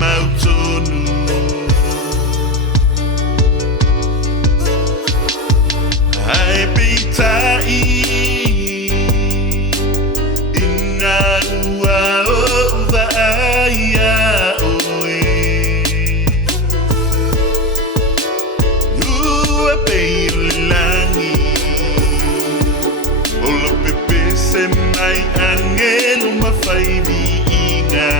mautonu Ai pitai Ina ua o vaia oe Ua pei o langi Olo pepe se mai angelo mawhai mi inga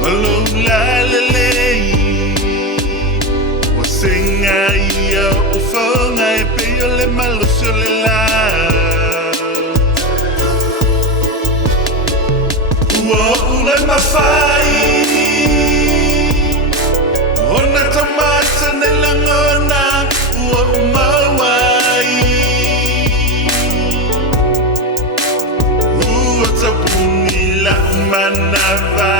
Malo la lelei Wa senga ia o whaunga e peo le malo sio le la Ua ule mawhai Ona tamata ne langona Ua umawai Ua tapuni la umanava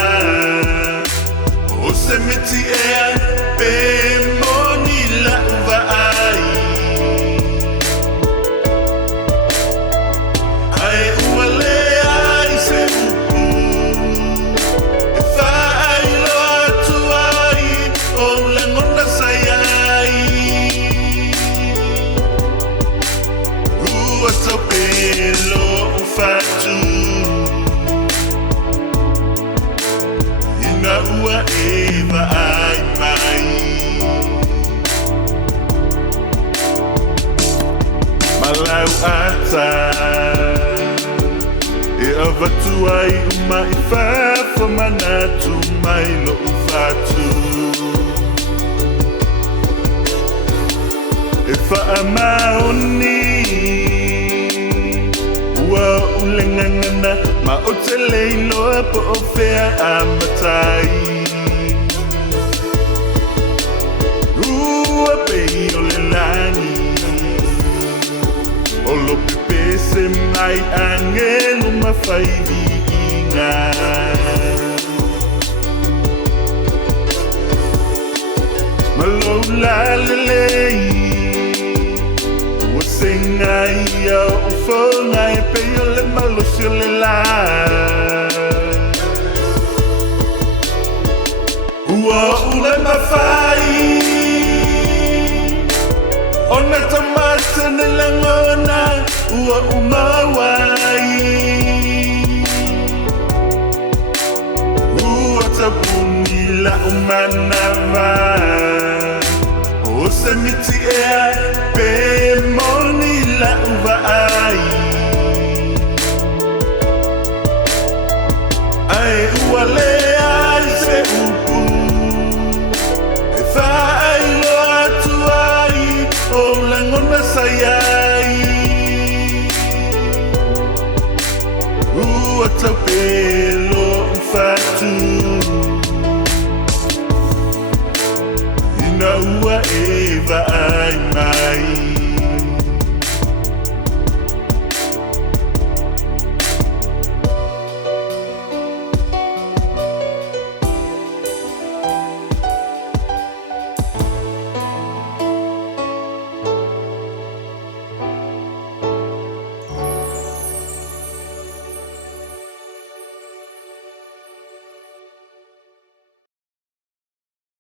O se miti ea pe moni la uvaai Ai ua le ai se upu E whaai lo atu ai O langona sayai Ua topelo ufatu Ina ua eva ai mai Malau ata E avatu ai uma I fafa manatu mai lo ufatu E faa maoni Ua ulengangana Ma o te leiloa po o whea a matai Ua pei o le langi O lo pepe se mai angelo mawhai vi inga Malo la lelei Ua senga ia o whaunga e peo le malo sio le la Ua ule mawhai Ona tamata ne langona Ua umawai Ua tapuni la umanava O se miti ea pe moni la uvaai Ai ua le ai se upu E whaai lo atu ai O langona sayai Ua taupelo ufatu Ina ua eva ai